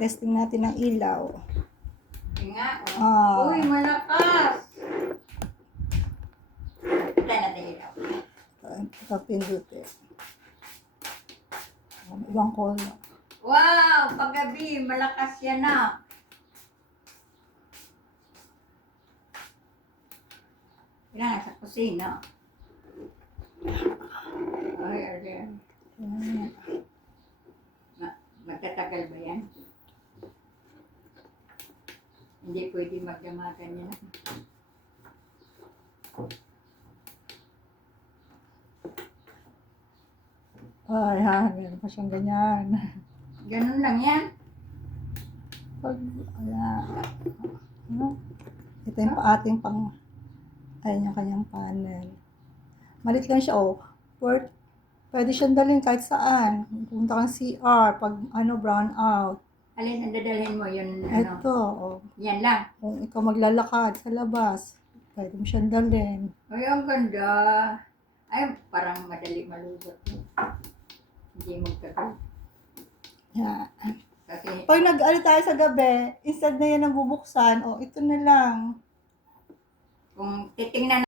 Testing natin ang ilaw. Nga. Ah. Uy, malakas. Wala natin ilaw. Kapindutin. Ibang color. Wow, paggabi, malakas yan na. Kailangan sa kusina. Ay, ayan. Magtatagal ba yan? Hindi pwede magdamagan yan. Ay, ha, meron pa siyang ganyan. Ganun lang yan. Pag, ano? Ito yung ating pang, ayun yung kanyang panel. Malit lang siya, oh. Pwede siyang dalhin kahit saan. Punta kang CR, pag brown out. Alin ang dadalhin mo? Yun, Ito, oh. Yan lang. Kung ikaw maglalakad sa labas, pwede mo siyang dalhin. Ay, ang ganda. Ay, parang madali malubot. Hindi magtagal. Yan. Kasi, Pag tayo sa gabi, instead na yan ang bubuksan, ito na lang. kung titingnan